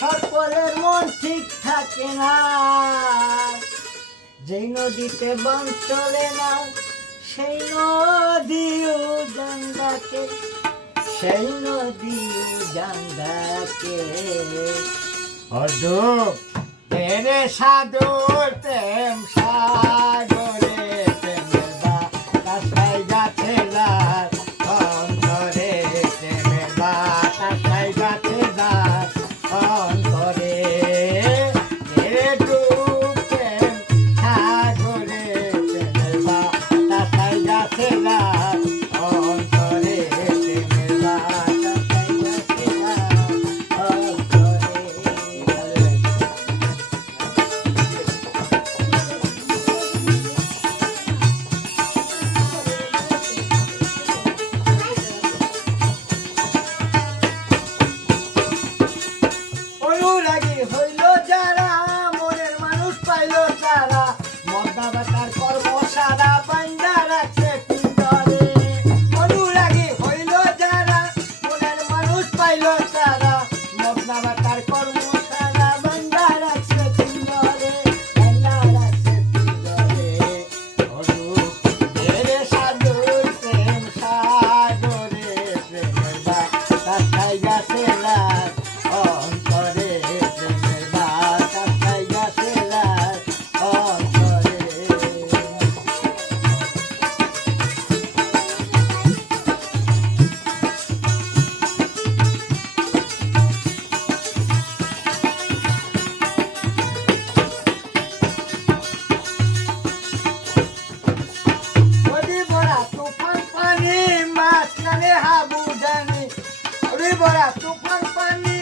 সকলের মন ঠিক থাকে না, যেই নদীতে বান চলে না সেই নদীও জান ডাকে, সেই নদীও জান ডাকে। অধু তেরে সাধুর প্রেম সাগরে প্রেমের বাতাসাই গাছে যার অন্তরে, প্রেমের বাতাসাই গাছে যার অন্তরে। তেরে ডুব প্রেম সাগরে প্রেমের বাতাসাই গাছে যার অন্তরে, প্রেমের বাতাসাই গাছে যার অন্তরে। অনুরাগী হইল যারা, মনের মানুষ পাইল তারা, মদনা বাটার কর্ম সারা বান্দা রাখছে পিঞ্জরে। অনুরাগী হইল যারা, মনের মানুষ পাইল তারা, মদনা বাটার কর্ম সারা বান্দা রাখছে পিঞ্জরে, বান্দা রাখছে পিঞ্জরে। অরূপ ধীরে সাধুর প্রেম সাগরে, প্রেমের বাতাসাই গাছে রাত অন্তরে, প্রেমের বাতাসাই গাছে রাত অন্তরে। নদী ভরা তুফান পানি, মাঝখানে হাবুডানি, নদী ভরা তুফান পানি,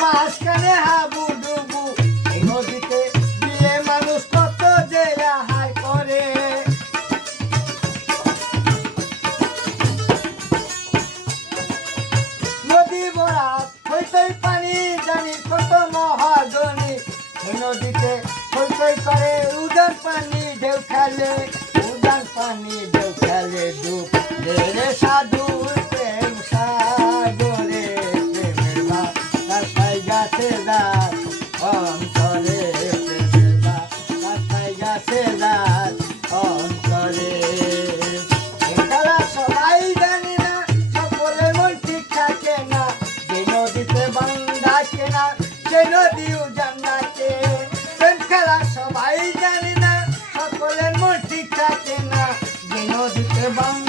মাঝখানে হাবুডুবু। এই নদীতে গিয়ে মানুষ কত যে হাই করে। নদী ভরা হইতেই পানি, জানি কত মহাজনী। এই নদীতে হইতেই করে উদান পানি ঢেউ খেলে, উদান পানি ঢেউ খেলে। ডুব রে সাধুর প্রেম সাগরে, প্রেমের বাতাসাই গাছে যার অন্তরে, প্রেমের বাতাসাই গাছে যার অন্তরে। এই খেলা সবাই জানি না, সকলের মন ঠিক থাকে না, যে নদীতে বান ডাকে না সেই নদীও জান ডাকে। প্রেম খেলা সবাই জানি না, সকলের মন ঠিক থাকে না, যে নদীতে বান